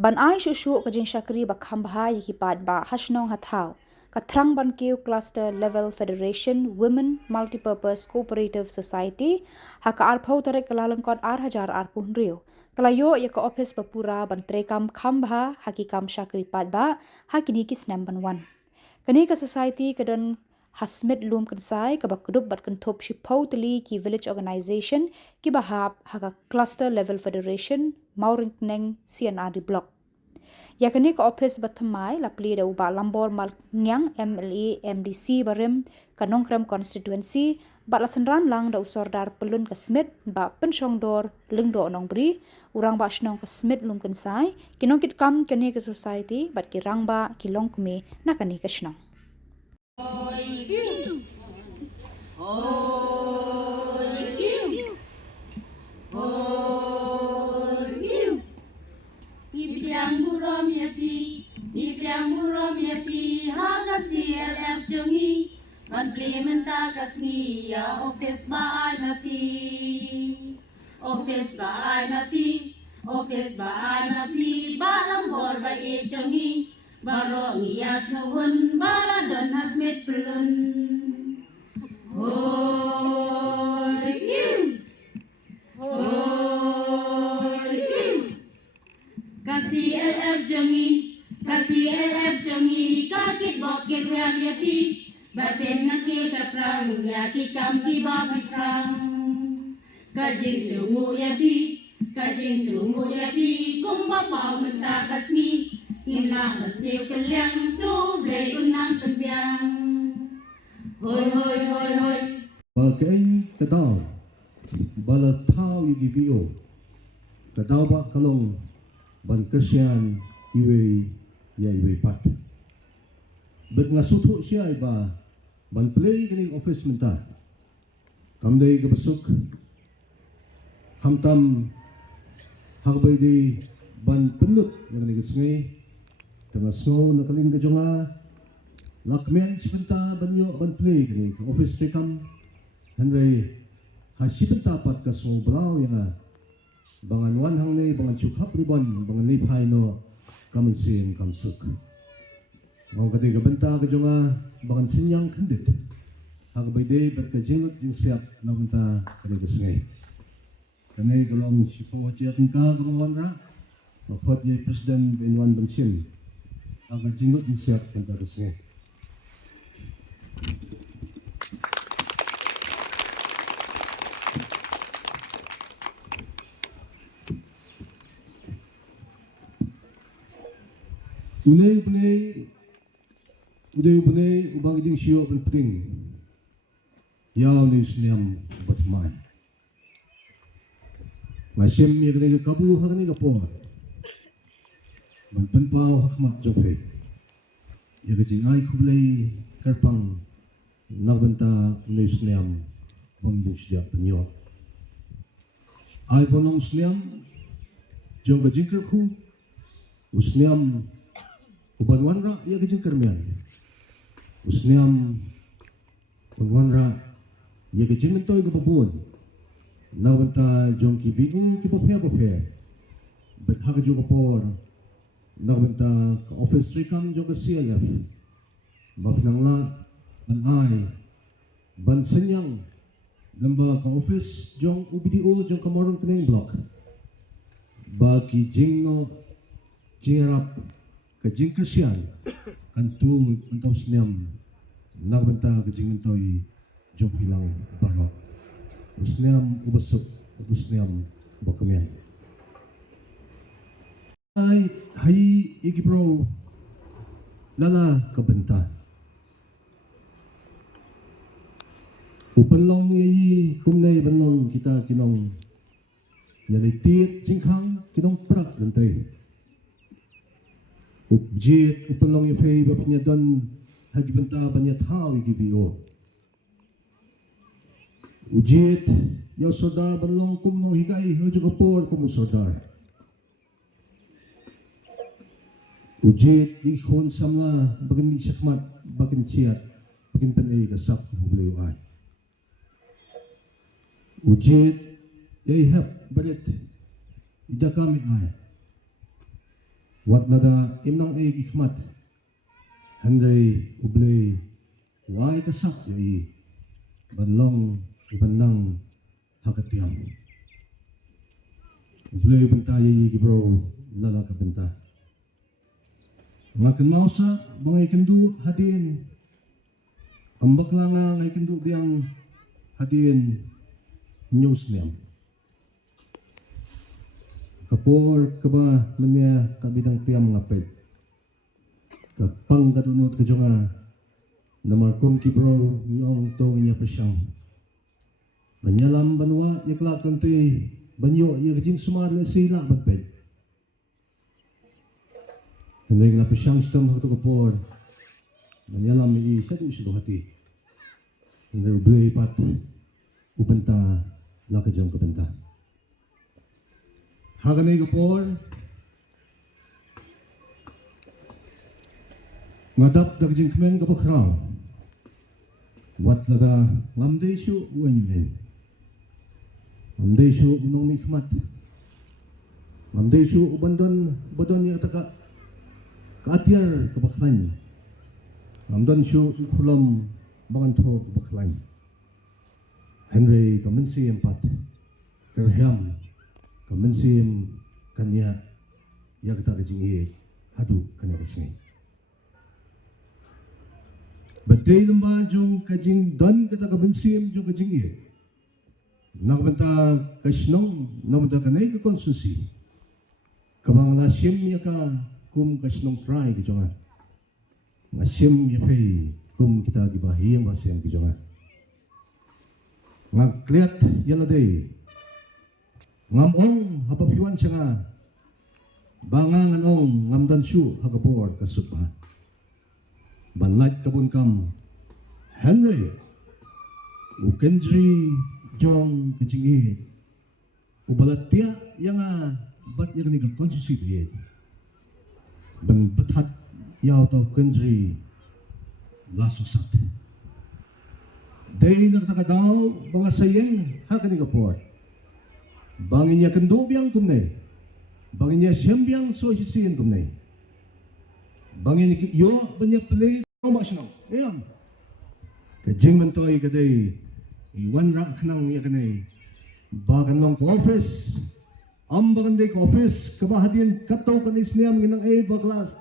ban ai shu ka jin shakri ba khambha yi pat ba hashnong hathau ka Thrangbankiew Cluster Level Federation Women Multipurpose Co-Operative Society ha ka arphau tarek kalalangkot 8,000 punrio kalayo ya ka Ophis Bapura ban trekam khambha hakikam shakri pat ba hakini kisnam ban wan kani ka society kadon hasmet lum kansai ka bakdup bat kantop shi pautli ki village organization ki bahap haka cluster level federation mauring neng CNRD block yakani ka office bathamai lapli da uba lambor mal nyang MLA MDC barem kanongkram constituency bat lasenran lang da usordar pelun ka smith ba penshongdor lengdo nongbri urang ba shnong ka smith lum kansai kinongkit kam kani ka society bat ki rangba kilong kume nakani ka shnong Dibiang burom yapi haga CLF jongi Implementa kasni ya Ophis ba ay mapi Ophis ba ay mapi Ophis ba ay mapi balang bor ba e jongi barong iyas nuhun baladon hasmit pelun Hoy kiu Hoy kiu Kasi LF jongi Kasi LF jongi kakit bokit wel yapi Bapen naki saprang yaki kam ki babitrang Kajing sungu yapi Kung bapaw mentakasni Ngimla masiw kelyang tu blay unang penbiang Hoy hoy hoy hoy Bagain kadaw balathaw igibio kadaw ba kalong ban kasyan iwe ya iwe pat bet ngasutu siya ba ban play kini office menta kamdai gabasuk hamtam hagbay di ban penut yang nigisngay tanga snow nakaling gajonga lakmen sibenta banyo ban play kini office rekam handai hasibenta pat ka snow braw yang bangan wan hang ni bangan chukhap ribon bangan ni phai no kamun sim kamsuk mau kati ka benta ka jonga bangan sinyang khandit hagbay de bat ka jingut jing siap na benta kani gasngay kani kalong Khuborjylla tingka kawan ra khot ye president benwan bansim aga jingut jing siap benta gasngay Unay ubang iding siyo penting yaw ni Islam batman masim ya kene kabu hakni kapo manpanpaw hakmat jope ya kejingai khublai karpang nagbanta unay Islam bang iding siya penyo ay bonong Islam jong kejingker khu Islam uban wanra ya kejing kermian usniam wanra ya kejing mentoy ke babon na wanta jong ki biu ki pophe bet hak ju kapor na wanta ka office rekam jong ka CLF bapnangla ban ai ban senyang lamba ka office jong UBDO jong ka morong teneng block ba ki jingno jingarap kajing kasian kantu untuk seniam nak benta kajing mentoi job hilang barok seniam ubasuk seniam bakamian hai iki bro lala kabenta upanlong yi kumnai banlong kita kinong nyalitit jingkhang kinong prak lentai Ujit upalong yafay bapnya don hagibenta banya thaw igibio Ujit yaw sodar banlong kumno higay hajo kapor kumu sodar Ujit ikhon samla bagin mi syakmat bagin siat bagin panay kasak beliau ay Ujit yay hap barit ida kami ay Wat nada imnang ikmat. Handai ublay wai kasak yai banlong ibanang hakatiam. Ublay benta yai gibro lala ka benta. Ngakan mausa bangay kendu hadin. Ambak langa ngay kendu biang hadin news niam. Khubor kaba menya kabidang tiam ngapet. Kapang kadunot ka jonga namarkom kibro yung tong niya presyang. Banyalam banwa yaklat konti banyo yakjing sumar na sila bagped. Hindi na presyang sitam hato Khubor. Banyalam ni sadu sido hati. Hindi ublay pat ubenta lakajong kabenta. Haganay Khubor. Ngadap dagjing kemen kapakrang. Wat laga ngamday syu uwenyen. Ngamday syu unong mikmat. Ngamday syu ubandon badon yang taka kaatiar kapaklan. Ngamdon syu kulam banganto kapaklan. Henry kamensi empat. Kerhyam kamensi kanya yakta kajingi hadu kanya kasing. Baday lamba jong kajing don kata kabensim jong kajing iya. Nakabenta kasnong namada kanay ka konsusi. Kabang lasim ya ka kum kasnong try ka jonga. Lasim ya pay kum kita gibahiyang basem ka jonga. Ngakliat yala day. Ngamong hapapiwan siya nga. Bangang anong ngamdan syu hagabor kasupha. Banlat kabun kam Henry ukendri jong kecingit ubalat dia yang bat yang ni konsisi biet ban batat yaw tau kendri lasosat day nagtakadaw mga sayeng hakani Khubor bangin niya kendo biang kumne bangin niya siyam biang so sisiyan kumne bangin yo banyak play masno ayam kajing mantoy kaday iwan rak nang ya kanay bagan long Ophis ambagan day Ophis kabahadin kataw kanis niyam ginang A baklas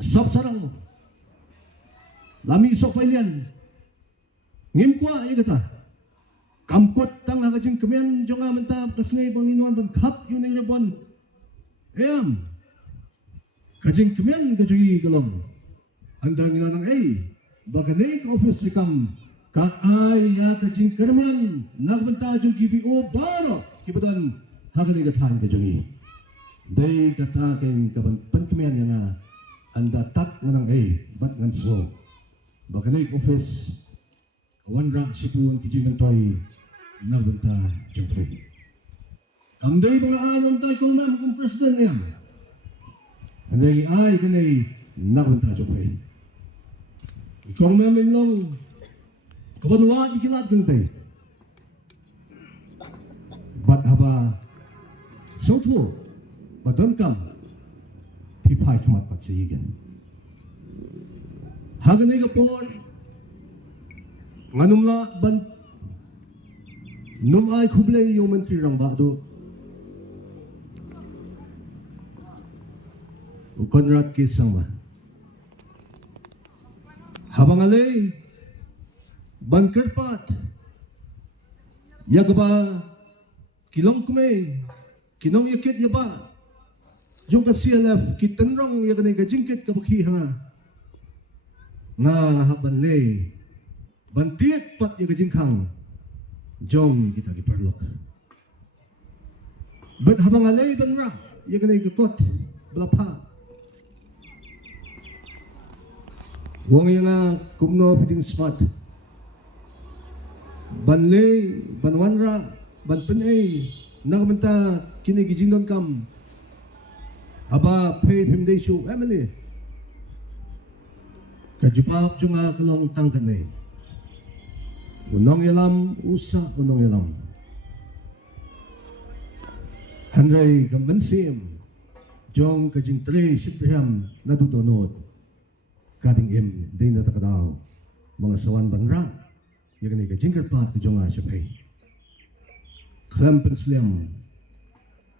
sop sarang lami sop pailian ngimkwa ikata kamkot tang kajing kemian jonga menta kasngay banginuan dan kap yun ay rabon ayam kajing kemian kajui kalong andang nila ng baganay ka Ophis rikam kaay ya kajing kemian nagbenta jung KPO baro kibadan haganay katahan kajungi day katakin kaban kemian yang anda tat ng bat ngan so baganay ka Ophis kawanra sipuan kajing mentoy nagbenta jung pre kamday mga anong tayo kung ma'am kung president yan anday ay kanay nagbenta jung pre ikaw namin lang kabanwa ikilat kang tayo bat haba so to badon kam pipay kamat pat sa igan haganay Khubor nganumla ban num ay kublay yung mentri rang bado ukonrat kisang ma habang alay bangker pat yagaba kilong kume kinong yakit yaba yung ka CLF kitanrong yaganay kajingkit kabakihanga nga haban lay bantiet pat yakajingkang jong kita giparlok but habang alay banra yaganay kakot blapa wong yang kumno piting smart banlay banwanra banpenay nakamenta kinigijing don kam aba pay pimdesyo Emily kajupap junga kalong tangkanay unong yalam usa unong yalam Henry Gambensim jong kajing tre sitriham nadutonod kading din na takadaw mga sawan banra yakni kajing karpat kajong asapay kalampan sliam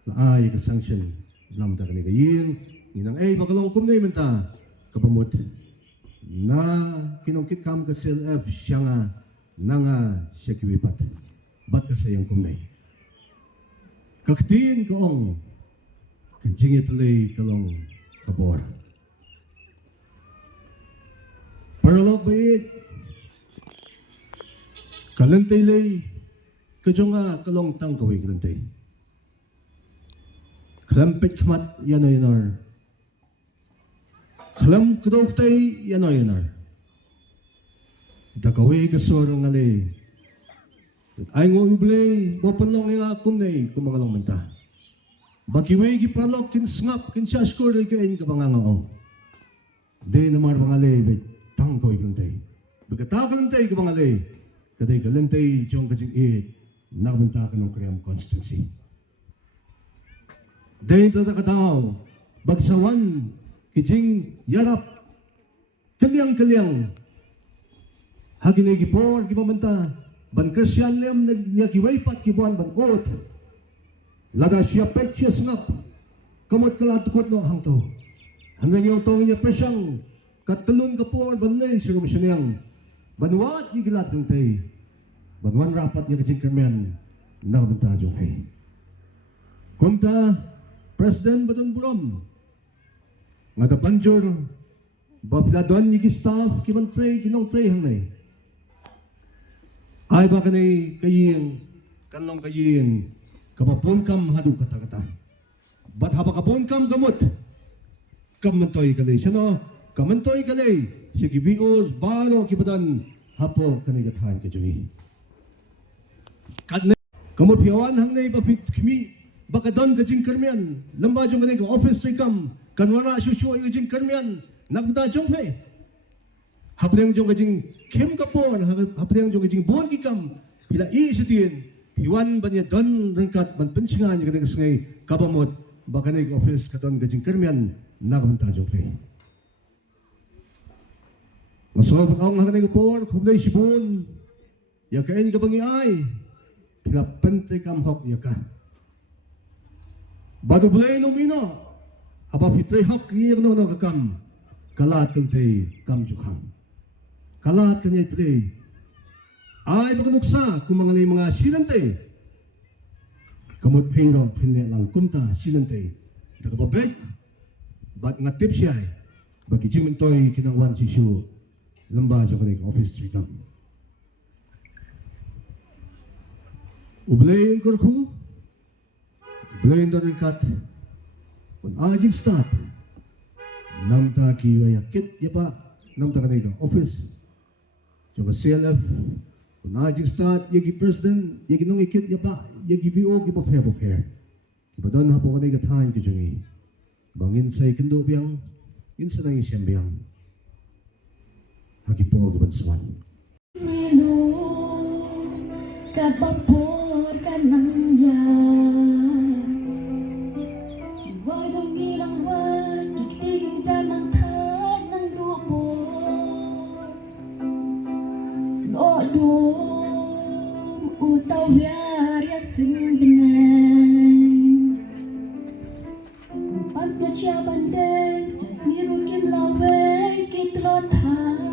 laay ka sanction lam takani kayin inang bakalong kumnay menta kapamut na kinungkit kam ka CLF siyanga nanga sekiwipat bat kasayang kumnay kaktiin kaong kajingit lay kalong Khubor paralog bait kalantay lay kajonga kalong tangkawi kalantay kalampit kamat yanoy kalam kudoktay yanoy dakawi kasor ngalay ay ngo ublay bopanlong nga kumnay kumangalong menta bakiway gi pralok kin snap kin shaskor kain ka bangangaong de namar bangalay bet tangkoy kalantay bagatakalantay ka bangalay kaday kalantay jong kajing nakabenta ka ng Korean constituency de tatakataw bagsawan kijing yarap kalyang haginay gipor gipamenta ban Christian lem nagyakiwaypat kibuan ban ot lada siya pet siya snap kamot kalatukot no hangto hanggang yung tongin niya presyang katalun kapor ban lay siya komisyoniyang banwat igilat ng tay banwan rapat niya kajing kermen nakabenta jong hay kumta President Badon Burom nga tapanjor babladon niya staff kiban tray kinong tray hangnay ay ba kanay kaying kanlong kaying kapapon kam hadu kata bat haba kapon kam gamot kamantoy kalay siya no kamantoy kalay siya gibios baro kibadan hapo kanay gatahan kajungi kadna kamot piawan hangnay bapit kimi bakadon kajing kermian lamba jong kanay ka office rekam kanwara syusyo ay kajing kermian nagda jong hay hapdeng jong kajing kim kapor hapdeng jong kajing buwan kikam pila isitin hiwan ba niya don rengkat ban pensingan niya kanay kasangay kabamot baka na office katon kajing kermian nakabenta jong hay masawab ang kanay kapor kumlay sibun yakain kabangi ay pila pentay kam hok yakan badu bulay no mino apa fitre hok yir no kakam kalat kantay kam jukhang kalat kanya play ay bakanuksa kung mga silantay kamot pero pinne lang kumta silantay dakababek bat nga tip siya bagi jimentoy kinangwan sisyo lamba jo kanay office trikam ublayin korku ublayin dorinkat kun ajing start namta kiwaya kit yapa namta kanay office jo CLF kun ajing start yagi president yagi nung ikit yapa yagi BO gi bophe kipadon hapo kanay gatahan ki jungi bangin say kendo biang insa nang isyam biang hagi po gibansawan kapapor kanangya jiwa jong ilang wan iting janang tan ng lupo lodom utaw yari asindinan kumpans ka siya bandel jasmiru kim lawe kitlot ha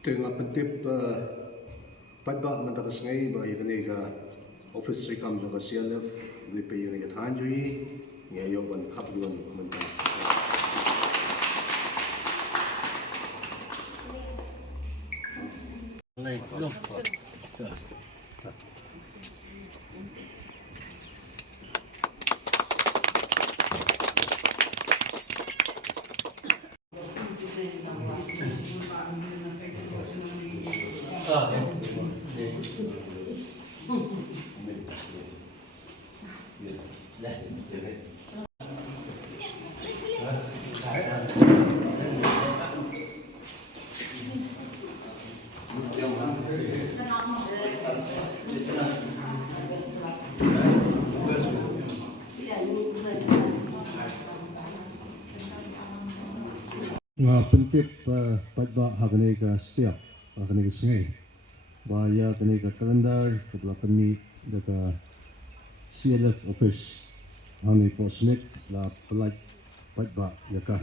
Tengah pentip padba mentakas ngay ba yakni ka office rekam jo ka CLF we pay yung gatahan jui ngayon ban kapluan menta Nga pentip padba hagne ka setiap hagne ka sengai bahaya kene ka kalendar ke belakang ni deka CLF Ophis hagne posmit la pelaj padba yaka